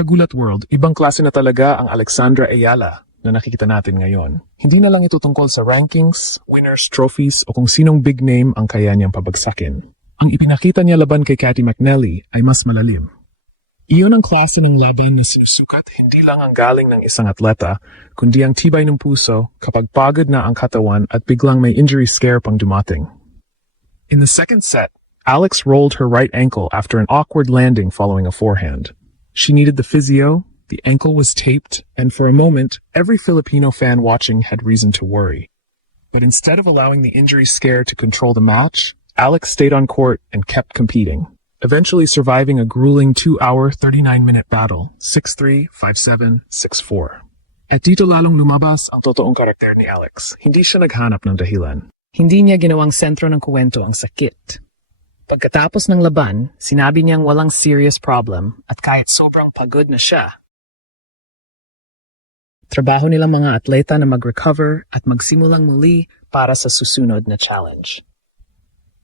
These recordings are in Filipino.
Kagulat World, ibang klase na talaga ang Alexandra Ayala na nakikita natin ngayon. Hindi na lang ito tungkol sa rankings, winners, trophies o kung sinong big name ang kaya niyang pabagsakin. Ang ipinakita niya laban kay Cathy McNally ay mas malalim. Iyon ang klase ng laban na sinusukat hindi lang ang galing ng isang atleta, kundi ang tibay ng puso kapag pagod na ang katawan at biglang may injury scare pang dumating. In the second set, Alex rolled her right ankle after an awkward landing following a forehand. She needed the physio, the ankle was taped, and for a moment, every Filipino fan watching had reason to worry. But instead of allowing the injury scare to control the match, Alex stayed on court and kept competing, eventually surviving a grueling 2-hour, 39-minute battle, 6-3, 5-7, 6-4. At dito lalong lumabas ang totoong karakter ni Alex. Hindi siya naghanap ng dahilan. Hindi niya ginawang sentro ng kuwento ang sakit. Pagkatapos ng laban, sinabi niyang walang serious problem at kahit sobrang pagod na siya, trabaho nilang mga atleta na mag-recover at magsimulang muli para sa susunod na challenge.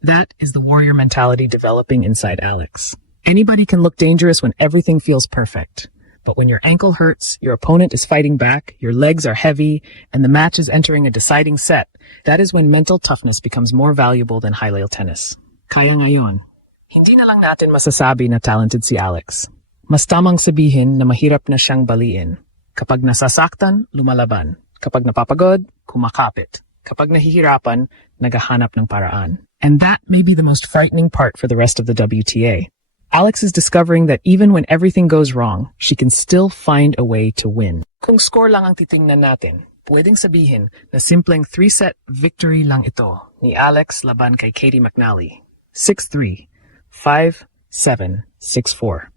That is the warrior mentality developing inside Alex. Anybody can look dangerous when everything feels perfect. But when your ankle hurts, your opponent is fighting back, your legs are heavy, and the match is entering a deciding set, that is when mental toughness becomes more valuable than high-level tennis. Kaya ngayon, hindi na lang natin masasabi na talented si Alex. Mas tamang sabihin na mahirap na siyang baliin. Kapag nasasaktan, lumalaban. Kapag napapagod, kumakapit. Kapag nahihirapan, naghahanap ng paraan. And that may be the most frightening part for the rest of the WTA. Alex is discovering that even when everything goes wrong, she can still find a way to win. Kung score lang ang titingnan natin, pwedeng sabihin na simpleng 3-set victory lang ito ni Alex laban kay Cathy McNally. 6-3, 5-7, 6-4.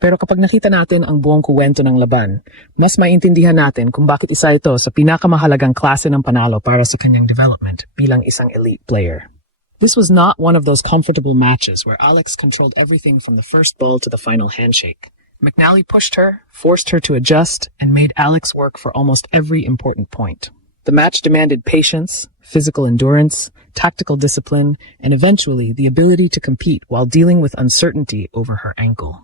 Pero kapag nakita natin ang buong kuwento ng laban, mas maintindihan natin kung bakit isa ito sa pinakamahalagang klase ng panalo para sa kanyang development bilang isang elite player. This was not one of those comfortable matches where Alex controlled everything from the first ball to the final handshake. McNally pushed her, forced her to adjust, and made Alex work for almost every important point. The match demanded patience, physical endurance, tactical discipline, and eventually the ability to compete while dealing with uncertainty over her ankle.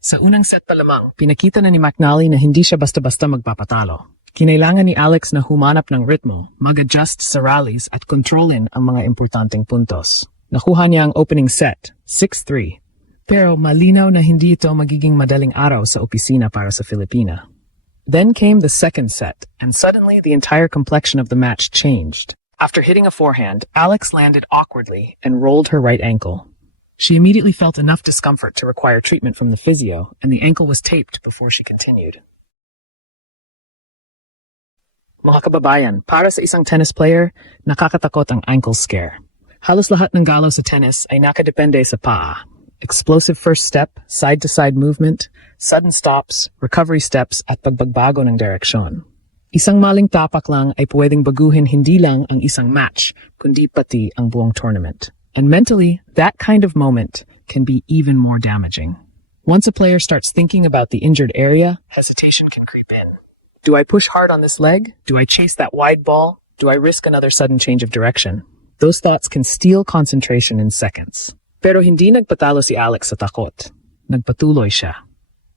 Sa unang set pa lamang, pinakita na ni McNally na hindi siya basta-basta magpapatalo. Kinailangan ni Alex na humanap ng ritmo, mag-adjust sa rallies at kontrolin ang mga importanteng puntos. Nakuha niya ang opening set, 6-3. Pero malinaw na hindi ito magiging madaling araw sa opisina para sa Filipina. Then came the second set, and suddenly the entire complexion of the match changed. After hitting a forehand, Alex landed awkwardly and rolled her right ankle. She immediately felt enough discomfort to require treatment from the physio, and the ankle was taped before she continued. Mga kababayan, para sa isang tennis player, nakakatakot ang ankle scare. Halos lahat ng galaw sa tennis ay nakadepende sa paa. Explosive first step, side-to-side movement, sudden stops, recovery steps at pagbagbago ng direksyon. Isang maling tapak lang ay pwedeng baguhin hindi lang ang isang match, kundi pati ang buong tournament. And mentally, that kind of moment can be even more damaging. Once a player starts thinking about the injured area, hesitation can creep in. Do I push hard on this leg? Do I chase that wide ball? Do I risk another sudden change of direction? Those thoughts can steal concentration in seconds. Pero hindi nagpatalo si Alex sa takot. Nagpatuloy siya.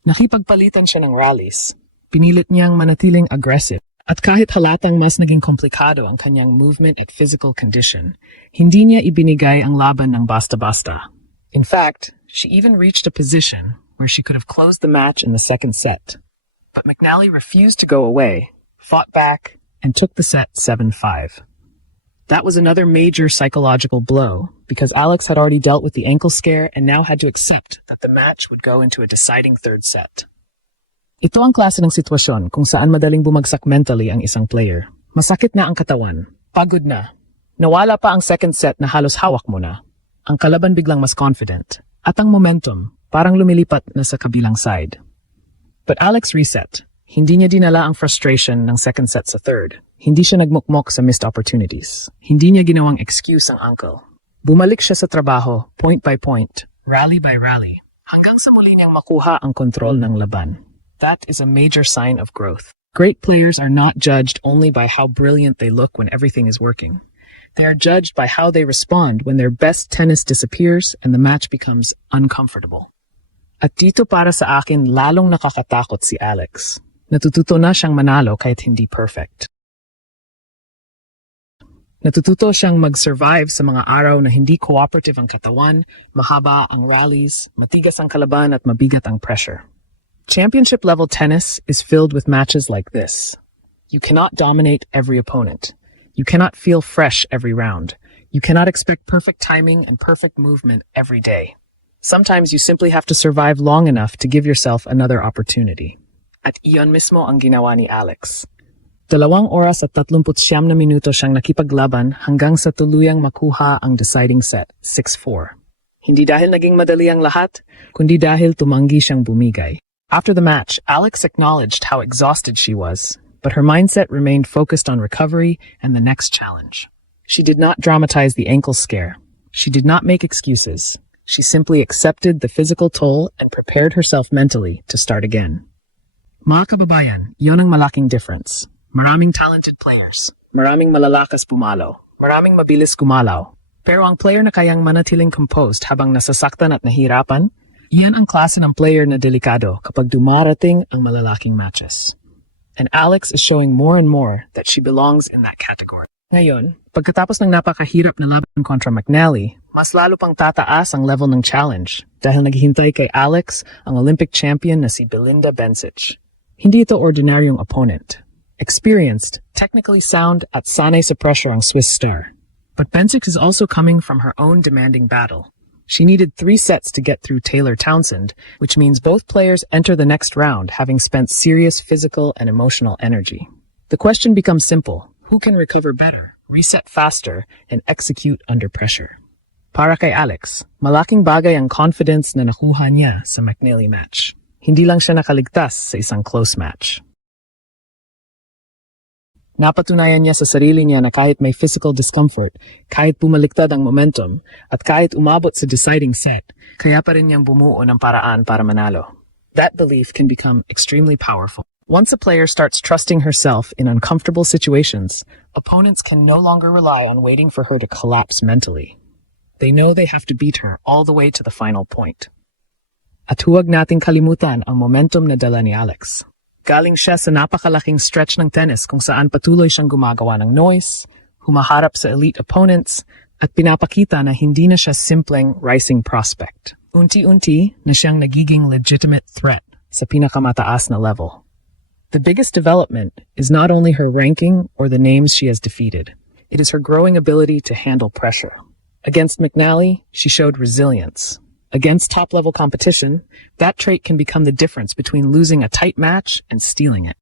Nakipagpalitan siya ng rallies. Pinilit niyang manatiling aggressive. At kahit halatang mas naging komplikado ang kanyang movement at physical condition, hindi niya ibinigay ang laban ng basta-basta. In fact, she even reached a position where she could have closed the match in the second set. But McNally refused to go away, fought back, and took the set 7-5. That was another major psychological blow, because Alex had already dealt with the ankle scare and now had to accept that the match would go into a deciding third set. Ito ang klase ng sitwasyon kung saan madaling bumagsak mentally ang isang player. Masakit na ang katawan, pagod na, nawala pa ang second set na halos hawak mo na. Ang kalaban biglang mas confident, at ang momentum parang lumilipat na sa kabilang side. But Alex reset. Hindi niya dinala ang frustration ng second set sa third. Hindi siya nagmukmok sa missed opportunities. Hindi niya ginawang excuse ang ankle. Bumalik siya sa trabaho, point by point, rally by rally, hanggang sa muli niyang makuha ang kontrol ng laban. That is a major sign of growth. Great players are not judged only by how brilliant they look when everything is working. They are judged by how they respond when their best tennis disappears and the match becomes uncomfortable. At dito para sa akin lalong nakakatakot si Alex. Natututo na siyang manalo kahit hindi perfect. Natututo siyang mag-survive sa mga araw na hindi cooperative ang katawan, mahaba ang rallies, matigas ang kalaban at mabigat ang pressure. Championship-level tennis is filled with matches like this. You cannot dominate every opponent. You cannot feel fresh every round. You cannot expect perfect timing and perfect movement every day. Sometimes you simply have to survive long enough to give yourself another opportunity. At iyon mismo ang ginawa ni Alex. 2 oras at 39 na minuto siyang nakipaglaban hanggang sa tuluyang makuha ang deciding set, 6-4. Hindi dahil naging madali ang lahat, kundi dahil tumanggi siyang bumigay. After the match, Alex acknowledged how exhausted she was, but her mindset remained focused on recovery and the next challenge. She did not dramatize the ankle scare. She did not make excuses. She simply accepted the physical toll and prepared herself mentally to start again. Mga kababayan, iyon ang malaking difference. Maraming talented players. Maraming malalakas pumalo. Maraming mabilis gumalaw. Pero ang player na kayang manatiling composed habang nasasaktan at nahirapan, iyan ang klase ng player na delikado kapag dumarating ang malalaking matches. And Alex is showing more and more that she belongs in that category. Ngayon, pagkatapos ng napakahirap na laban kontra McNally, mas lalo pang tataas ang level ng challenge dahil naghihintay kay Alex ang Olympic champion na si Belinda Bencic. Hindi ito ordinaryong opponent. Experienced, technically sound at sanay sa pressure ang Swiss star. But Bencic is also coming from her own demanding battle. She needed 3 sets to get through Taylor Townsend, which means both players enter the next round having spent serious physical and emotional energy. The question becomes simple. Who can recover better, reset faster, and execute under pressure? Para kay Alex, malaking bagay ang confidence na nakuha niya sa McNally match. Hindi lang siya nakaligtas sa isang close match. Napatunayan niya sa sarili niya na kahit may physical discomfort, kahit bumaliktad ang momentum, at kahit umabot sa deciding set, kaya pa rin niyang bumuo ng paraan para manalo. That belief can become extremely powerful. Once a player starts trusting herself in uncomfortable situations, opponents can no longer rely on waiting for her to collapse mentally. They know they have to beat her all the way to the final point. At huwag nating kalimutan ang momentum na dala ni Alex. Galing siya sa napakalaking stretch ng tennis kung saan patuloy siyang gumagawa ng noise, humaharap sa elite opponents, at pinapakita na hindi na siya simpleng rising prospect. Unti-unti na siyang nagiging legitimate threat sa pinakamataas na level. The biggest development is not only her ranking or the names she has defeated. It is her growing ability to handle pressure. Against McNally, she showed resilience. Against top-level competition, that trait can become the difference between losing a tight match and stealing it.